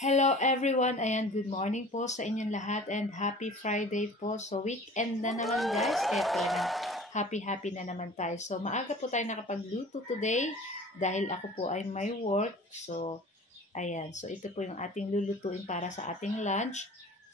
Hello everyone, ayan, good morning po sa inyong lahat and happy Friday po. So weekend na naman guys, kaya talagang happy na naman tayo. So maaga po tayo nakapagluto today dahil ako po ay may work. So ayan, so ito po yung ating lulutuin para sa ating lunch.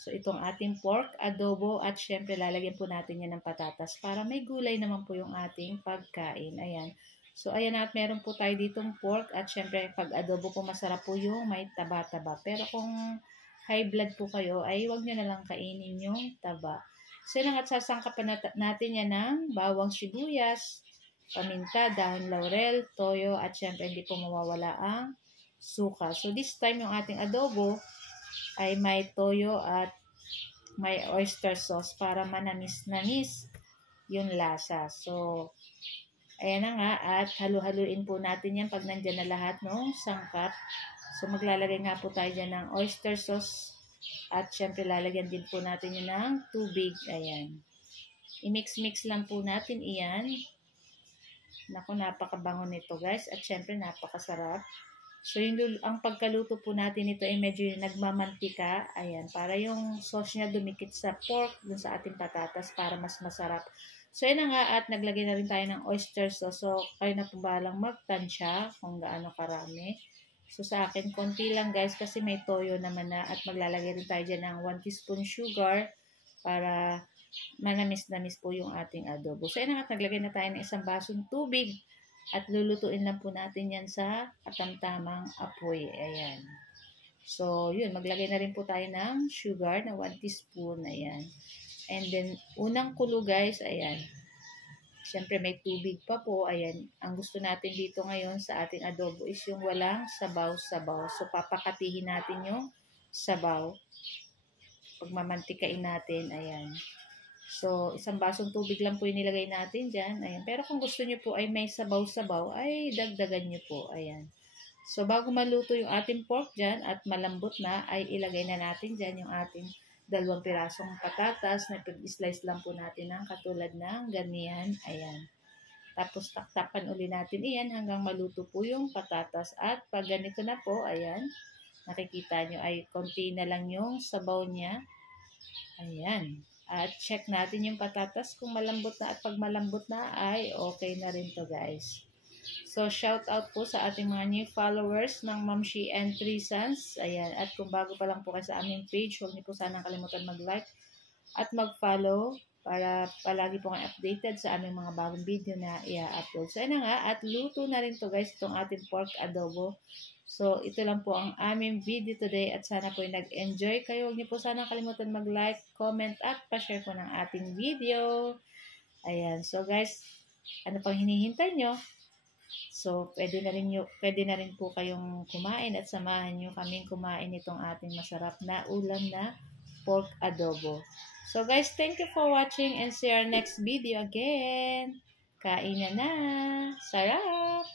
So itong ating pork, adobo at syempre lalagyan po natin yan ng patatas para may gulay naman po yung ating pagkain. Ayan. So, ayan at meron po tayo ditong pork at syempre pag adobo po masarap po yung may taba-taba. Pero kung high blood po kayo ay huwag nyo na lang kainin yung taba. So, yun at sasangkapan natin yan ng bawang sibuyas, paminta, dahon laurel, toyo at syempre hindi po mawawala ang suka. So, this time yung ating adobo ay may toyo at may oyster sauce para manamis-namis yung lasa. So, ayan na nga, at halu-haluin po natin yan pag nandyan na lahat ng sangkap. So, maglalagay nga po tayo dyan ng oyster sauce. At syempre, lalagyan din po natin yun ng tubig. Ayan. I-mix-mix lang po natin iyan. Naku, napakabango nito guys. At syempre, napakasarap. So, ang pagkaluto po natin ito ay medyo nagmamantika. Ayan, para yung sauce niya dumikit sa pork, dun sa ating patatas para mas masarap. So, yun na nga at naglagay na rin tayo ng oyster sauce. So, kayo na po balang magtansya kung gaano karami. So, sa akin, konti lang guys kasi may toyo naman na at maglalagay rin tayo dyan ng 1 teaspoon sugar para manamis-namis po yung ating adobo. So, yun na nga at naglagay na tayo ng isang basong tubig at lulutuin lang po natin yan sa katamtamang apoy. Ayan. So, yun, maglagay na rin po tayo ng sugar na 1 teaspoon. Ayan. And then, unang kulo guys, ayan. Siyempre may tubig pa po, ayan. Ang gusto natin dito ngayon sa ating adobo is yung walang sabaw-sabaw. So, papakatihin natin yung sabaw. Pagmamantikain natin, ayan. So, isang basong tubig lang po yung nilagay natin dyan, ayan. Pero kung gusto nyo po ay may sabaw-sabaw, ay dagdagan nyo po, ayan. So, bago maluto yung ating pork dyan at malambot na, ay ilagay na natin dyan yung ating 2 pirasong patatas na pag-slice lang po natin ng katulad ng ganyan. Ayan. Tapos taktakan uli natin iyan hanggang maluto po yung patatas. At pag ganito na po, ayan, nakikita nyo ay konti na lang yung sabaw niya. Ayan. At check natin yung patatas kung malambot na at pag malambot na ay okay na rin to guys. So, shout out po sa ating mga new followers ng Mamshi and 3 Sons. Ayan. At kung bago pa lang po kayo sa aming page, huwag niyo po sanang kalimutan mag-like at mag-follow para palagi po kayo updated sa aming mga bagong video na i-upload. So, ayan na nga. At luto na rin to guys, itong ating pork adobo. So, ito lang po ang aming video today at sana po nag-enjoy kayo. Huwag niyo po sanang kalimutan mag-like, comment at pa-share po ng ating video. Ayan. So, guys, ano pang hinihintay nyo? So, pwede na rin po kayong kumain at samahan nyo kaming kumain itong ating masarap na ulam na pork adobo. So, guys, thank you for watching and see our next video again. Kain na na! Sarap!